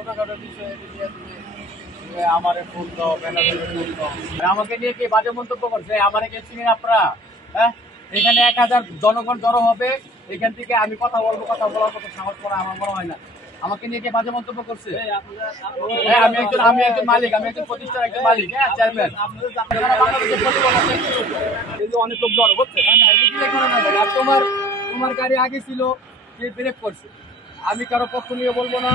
ছোটখাটো বিষয়ে নিয়ে তুমি আমারে ফোন দাও, আমাকে নিয়ে কি বাজে মন্তব্য করছে? আমারে কে চিনেন আপনারা? হ্যাঁ, এখানে 1000 জনগণ জড়ো হবে, এখান থেকে আমি কথা বলবো, কথা বলার মতো সাহস করা আমার মনে হয় না। আমাকে নিয়ে কে বাজে মন্তব্য করছে? হ্যাঁ, আমি একজন মালিক, আমি একজন প্রতিষ্ঠানের একজন মালিক, হ্যাঁ, চেয়ারম্যান। অনেক লোক জড়ো হচ্ছে। তোমার গাড়ি আগে ছিল, সে ব্রেক করছে। আমি কারো পক্ষ নিয়ে বলবো না,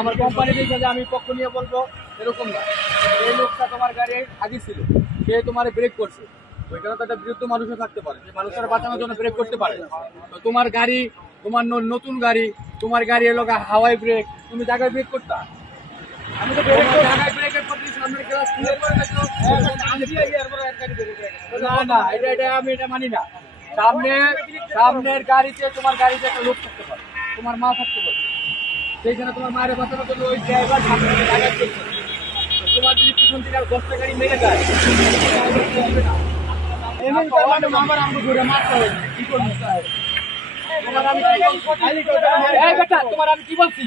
আমার কোম্পানির হিসাবে আমি পক্ষ নিয়ে বলবো, এরকম না। এই লোকটা তোমার গাড়ি আগে ছিল, সে তোমার ব্রেক করছে, ওইখানে তো একটা বিরুদ্ধ মানুষও থাকতে পারে, যে মানুষের বাঁচানোর জন্য ব্রেক করতে পারে। তো তোমার গাড়ি, তোমার নতুন গাড়ি, তোমার গাড়ি এলো হাওয়াই ব্রেক, তুমি জায়গায় ব্রেক করতা? আমি তো জায়গায় ব্রেকের প্রতি সামনের গ্লাস খুলে করে দেখো। না, এটা আমি এটা মানি না। সামনের গাড়িতে, তোমার গাড়িতে একটা লোক থাকতে পারে, তোমার মা থাকতে পারে, সেইখানে তোমার মায়ের বাঁচানোর জন্য ওই ড্রাইভার সামনে জায়গায় চলছে। তোমার যদি পিছন থেকে আর 10টা গাড়ি মেরে যায়, আমার আমাকে ঘুরে মারতে হবে, কি করবো? তোমার আমি কি বলছি?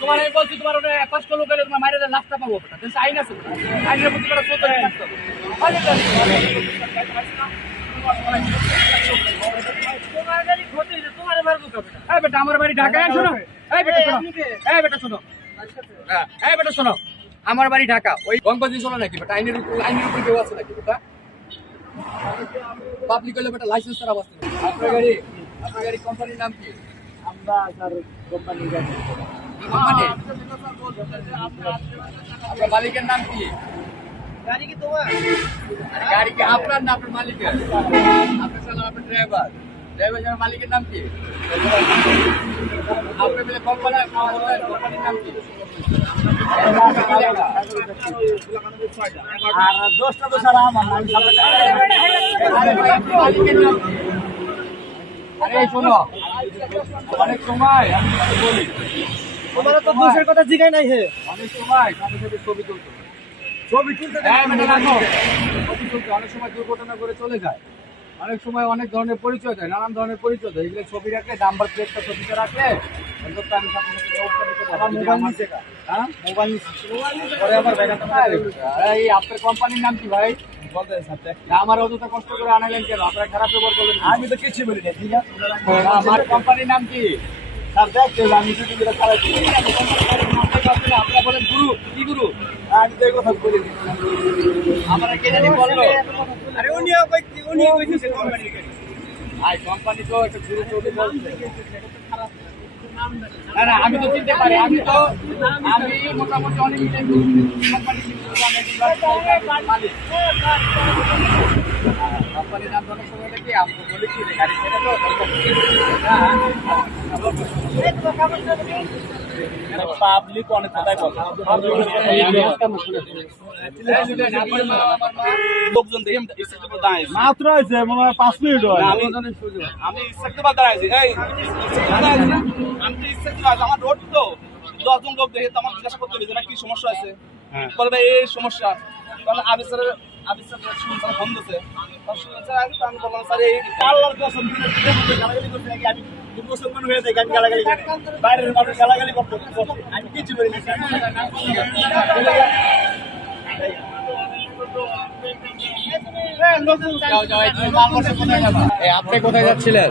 তোমার আমি বলছি, তোমার ওটা 5টা লোক এলে তোমার মায়ের লাশটা পাবো। আইন আছে, আইনের প্রতি আমার বাড়ি ঢাকায়। শোনো, শোনো, শোনো, আমার বাড়ি ঢাকা। ওই গঙ্গজি শোনো নাকি বেটা? আইনের উপর কেউ আছে নাকি বেটা? পাবলিক হলে বেটা লাইসেন্স ছাড়া বাঁচতে। আপনার গাড়ি কোম্পানির নাম কি? আমরা স্যার কোম্পানির গাড়ি। আপনার মালিকের নাম কি? গাড়ি কি তোমার? গাড়ি কি আপনার না আপনার মালিকের? আপনার চালান, আপনার ড্রাইভার মালিকের নাম কি? আপনার মিলে কোম্পানির নাম কি? আর 10টা তো স্যার আমার নাম। মালিকের নাম কি? আরে শোনো, অনেক সময় আমি বলি, তোমার তো দোষের কথা জিগাই নাই। হে, অনেক সময় সাথে সাথে ছবি তুলতে, অনেক সময় দুর্ঘটনা করে চলে যায়, অনেক সময় অনেক ধরনের পরিচয় দেয়, নানান ধরনের পরিচয় দেয়। এগুলো ছবি রাখলে, নাম্বার প্লেটটা ছবিটা রাখলে অন্তত আমি সাথে সাথে ব্যবস্থা নিতে পারবো। মোবাইল নিচে কা? হ্যাঁ, মোবাইল নিচে পরে আবার ব্যাগটা এই আপনার কোম্পানির নাম কি ভাই? বলতে সাথে আমার অযথা কষ্ট করে আনালেন কেন? আপনারা খারাপ ব্যবহার করলেন। আমি তো কিছু বলি না। ঠিক আছে, আমার কোম্পানির নাম কি? স্যার দেখতে আমি শুধু যেটা খারাপ করি। আপনারা বলেন গুরু, কি গুরু? আমি তো এই কথা বলি না। আমরা কে জানি বললো? আরে উনিও কইছে কোম্পানির গাড়ি। ভাই কোম্পানি তো একটা গুরু চৌধুরী বলছে। না না, আমি তো চিনতে পারি, আমি মোটামুটি অনেক কোম্পানি মালিক। কোম্পানির নাম অনেক সময় দেখি আমি তো বলি কি গাড়ি সেটা তো পাবলিক অনেক কথাই বলে। লোকজন দেখে মাত্র হয়েছে মনে হয় 5 মিনিট হয়। আমি ইচ্ছাকৃতভাবে দাঁড়াইছি। আমি তো ইচ্ছাকৃতভাবে, আমার রোড তো 10 জন লোক দেখে তো আমার জিজ্ঞাসা করতে হবে যে না কি সমস্যা আছে। বলবে এই সমস্যা, তাহলে আবিষ্কারের শুনতে ফোন দিচ্ছে। আমি বললাম স্যার এই আল্লাহর কসম গালাগালি করতে নাকি আমি মুসলমান হয়ে যাই, আমি গালাগালি করি। বাইরের মানুষ গালাগালি করতে, আমি কিছু বলি না। আপনি কোথায় যাচ্ছিলেন?